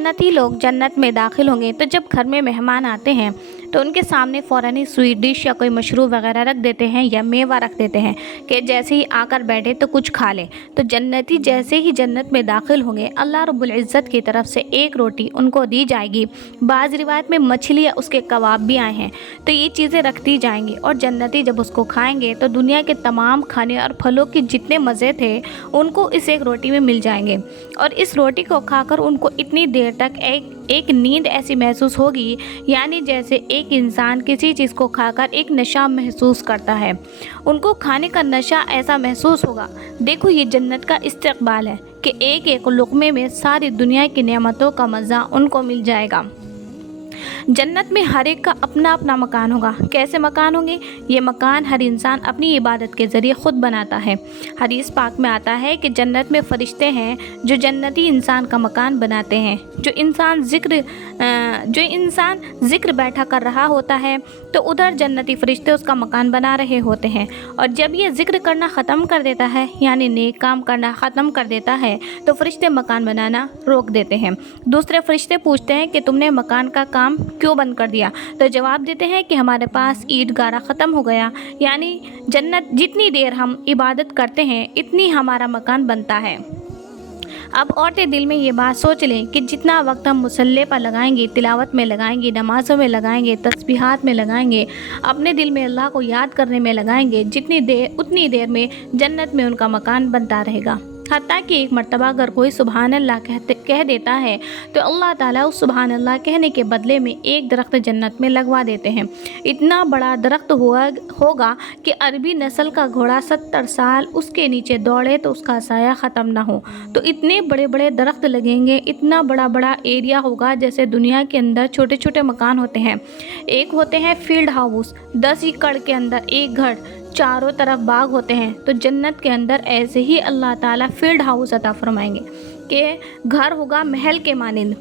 जन्नती लोग जन्नत में दाखिल होंगे तो जब घर में मेहमान आते हैं तो उनके सामने फ़ौरन ही स्वीट डिश या कोई मशरूब वगैरह रख देते हैं या मेवा रख देते हैं कि जैसे ही आकर बैठे तो कुछ खा लें। तो जन्नती जैसे ही जन्नत में दाखिल होंगे अल्लाह रब्बुल इज़्ज़त की तरफ से एक रोटी उनको दी जाएगी। बाज़ रिवायत में मछली या उसके कबाब भी आए हैं, तो ये चीज़ें रख दी जाएंगी और जन्नती जब उसको खाएंगे तो दुनिया के तमाम खाने और फलों के जितने मज़े थे उनको इस एक रोटी में मिल जाएंगे। और इस रोटी को खाकर उनको इतनी देर तक एक नींद ऐसी महसूस होगी, यानी जैसे एक इंसान किसी चीज़ को खाकर एक नशा महसूस करता है, उनको खाने का नशा ऐसा महसूस होगा। देखो ये जन्नत का इस्तकबाल है कि एक एक लुक़मे में सारी दुनिया की नेमतों का मज़ा उनको मिल जाएगा। जन्नत में हर एक का अपना अपना मकान होगा। कैसे मकान होंगे? ये मकान हर इंसान अपनी इबादत के ज़रिए ख़ुद बनाता है। हदीस पाक में आता है कि जन्नत में फ़रिश्ते हैं जो जन्नती इंसान का मकान बनाते हैं। जो इंसान ज़िक्र बैठा कर रहा होता है तो उधर जन्नती फ़रिश्ते उसका मकान बना रहे होते हैं, और जब ये ज़िक्र करना ख़त्म कर देता है यानी नेक काम करना ख़त्म कर देता है तो फ़रिश्ते मकान बनाना रोक देते हैं। दूसरे फ़रिश्ते पूछते हैं कि तुमने मकान का काम क्यों बंद कर दिया? तो जवाब देते हैं कि हमारे पास ईंट गारा ख़त्म हो गया, यानी जन्नत जितनी देर हम इबादत करते हैं इतनी हमारा मकान बनता है। अब औरतें दिल में ये बात सोच लें कि जितना वक्त हम मुसल्ले पर लगाएंगे, तिलावत में लगाएंगे, नमाज़ों में लगाएंगे, तस्बीहात में लगाएंगे, अपने दिल में अल्लाह को याद करने में लगाएंगे, जितनी देर उतनी देर में जन्नत में उनका मकान बनता रहेगा। हत्ता कि एक मर्तबा अगर कोई सुबहान अल्लाह कह देता है तो अल्लाह ताला उस सुबहान अल्लाह कहने के बदले में एक दरख्त जन्नत में लगवा देते हैं। इतना बड़ा दरख्त होगा कि अरबी नस्ल का घोड़ा 70 साल उसके नीचे दौड़े तो उसका साया ख़त्म ना हो। तो इतने बड़े बड़े दरख्त लगेंगे, इतना बड़ा बड़ा एरिया होगा जैसे दुनिया के अंदर छोटे छोटे मकान होते हैं। एक होते हैं फील्ड हाउस, 10 एकड़ के अंदर एक घर, चारों तरफ बाग होते हैं। तो जन्नत के अंदर ऐसे ही अल्लाह ताला फील्ड हाउस अता फरमाएंगे कि घर होगा महल के मानिंद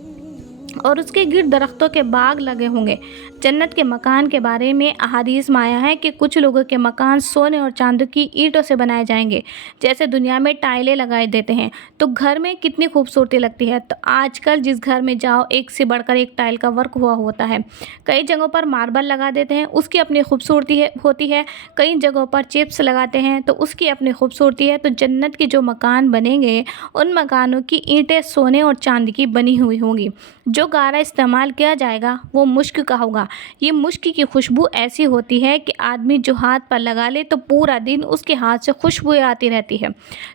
और उसके गिर्द दरख्तों के बाग लगे होंगे। जन्नत के मकान के बारे में अहादीस में आया है कि कुछ लोगों के मकान सोने और चांदी की ईंटों से बनाए जाएंगे, जैसे दुनिया में टाइलें लगाए देते हैं तो घर में कितनी खूबसूरती लगती है। तो आजकल जिस घर में जाओ एक से बढ़कर एक टाइल का वर्क हुआ होता है। कई जगहों पर मार्बल लगा देते हैं, उसकी अपनी खूबसूरती होती है। कई जगहों पर चिप्स लगाते हैं तो उसकी अपनी खूबसूरती है। तो जन्नत के जो मकान बनेंगे उन मकानों की ईंटें सोने और चांदी की बनी हुई होंगी। जो गारा इस्तेमाल किया जाएगा वो मुश्क का होगा। ये मुश्क की खुशबू ऐसी होती है कि आदमी जो हाथ पर लगा ले तो पूरा दिन उसके हाथ से खुशबू आती रहती है।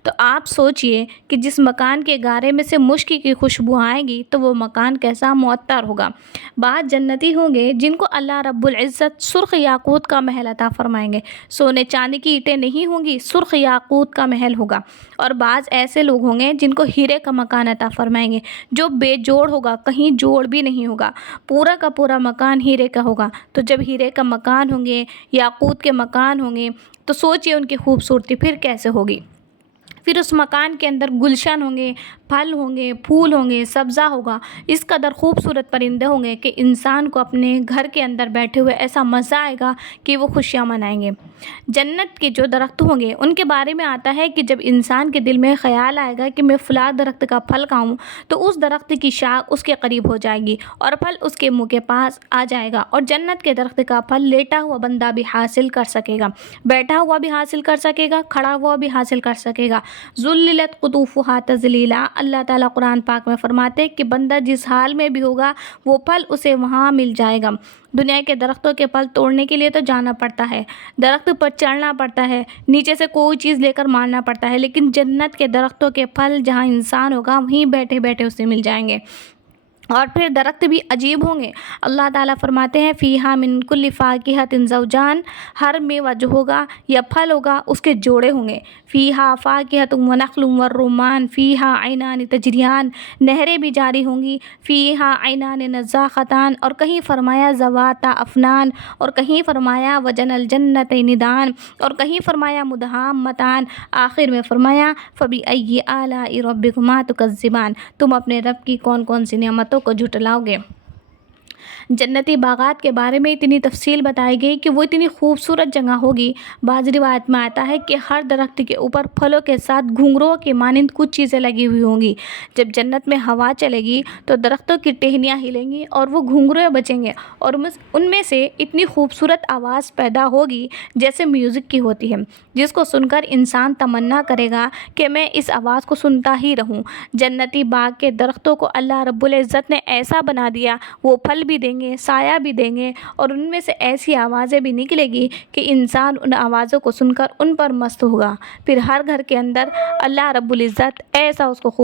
तो आप सोचिए कि जिस मकान के गारे में से मुश्क की खुशबू आएगी तो वो मकान कैसा मुअत्तर होगा। बाद जन्नती होंगे जिनको अल्लाह रब्बुल इज़्ज़त सुर्ख याकूत का महल अता फरमाएंगे। सोने चांदी की ईंटें नहीं होंगी, सुर्ख याकूत का महल होगा। और बाज़ ऐसे लोग होंगे जिनको हीरे का मकान अता फरमाएंगे जो बेजोड़ होगा, कहीं जोड़ भी नहीं होगा, पूरा का पूरा मकान हीरे का होगा। तो जब हीरे का मकान होंगे, याकूत के मकान होंगे, तो सोचिए उनकी खूबसूरती फिर कैसे होगी। फिर उस मकान के अंदर गुलशन होंगे, फल होंगे, फूल होंगे, सब्ज़ा होगा। इस कदर खूबसूरत परिंदे होंगे कि इंसान को अपने घर के अंदर बैठे हुए ऐसा मज़ा आएगा कि वो खुशियाँ मनाएंगे। जन्नत के जो दरख्त होंगे उनके बारे में आता है कि जब इंसान के दिल में ख़्याल आएगा कि मैं फ़लाँ दरख्त का फल खाऊं तो उस दरख्त की शाख उसके करीब हो जाएगी और फल उसके मुँह के पास आ जाएगा। और जन्नत के दरख्त का फल लेटा हुआ बंदा भी हासिल कर सकेगा, बैठा हुआ भी हासिल कर सकेगा, खड़ा हुआ भी हासिल कर सकेगा। ज़ुल्लिलत क़ुतूफ़ुहा तज़लीला, अल्लाह ताला कुरान पाक में फरमाते हैं कि बंदा जिस हाल में भी होगा वो फल उसे वहाँ मिल जाएगा। दुनिया के दरख्तों के फल तोड़ने के लिए तो जाना पड़ता है, दरख्त पर चढ़ना पड़ता है, नीचे से कोई चीज़ लेकर मारना पड़ता है, लेकिन जन्नत के दरख्तों के फल जहाँ इंसान होगा वहीं बैठे बैठे उसे मिल जाएंगे। और फिर दरख्त भी अजीब होंगे। अल्लाह ताला फरमाते हैं फ़ीहा मिन कुल्लि फ़ाकिहतिन ज़ौजान, हर मेवा जो होगा या फल होगा उसके जोड़े होंगे। फ़ीहा फ़ाकिहतुन व नख़्लुन व रुम्मान, फ़ीहा ऐनान तजरियान, नहरें भी जारी होंगी। फ़ीहा ऐनान नज़्ज़ाख़तान, और कहीं फरमाया ज़वाता अफ़नान, और कहीं फरमाया वजनल जन्नतैनि दान, और कहीं फरमाया मुदहाम्मतान, आखिर में फरमाया फ़बिअय्यि आलाइ रब्बिकुमा तुकज़्ज़िबान, तुम अपने रब की कौन कौन सी नेमतों को झुटलाओगे। जन्नती बागात के बारे में इतनी तफसील बताई गई कि वो इतनी खूबसूरत जगह होगी। बाज़ रिवायत में आता है कि हर दरख्त के ऊपर फलों के साथ घुंघरुओं के मानिंद कुछ चीज़ें लगी हुई होंगी। जब जन्नत में हवा चलेगी तो दरख्तों की टहनियाँ हिलेंगी और वो घुंघरुए बचेंगे और उनमें से इतनी खूबसूरत आवाज़ पैदा होगी जैसे म्यूज़िक की होती है, जिसको सुनकर इंसान तमन्ना करेगा कि मैं इस आवाज़ को सुनता ही रहूं। जन्नती बाग के दरख्तों को अल्लाह रब्बुल इज़्ज़त ने ऐसा बना दिया, वो फल भी देंगे, साया भी देंगे और उनमें से ऐसी आवाज़ें भी निकलेगी कि इंसान उन आवाज़ों को सुनकर उन पर मस्त होगा। फिर हर घर के अंदर अल्लाह रब्बुल इज़्ज़त ऐसा उसको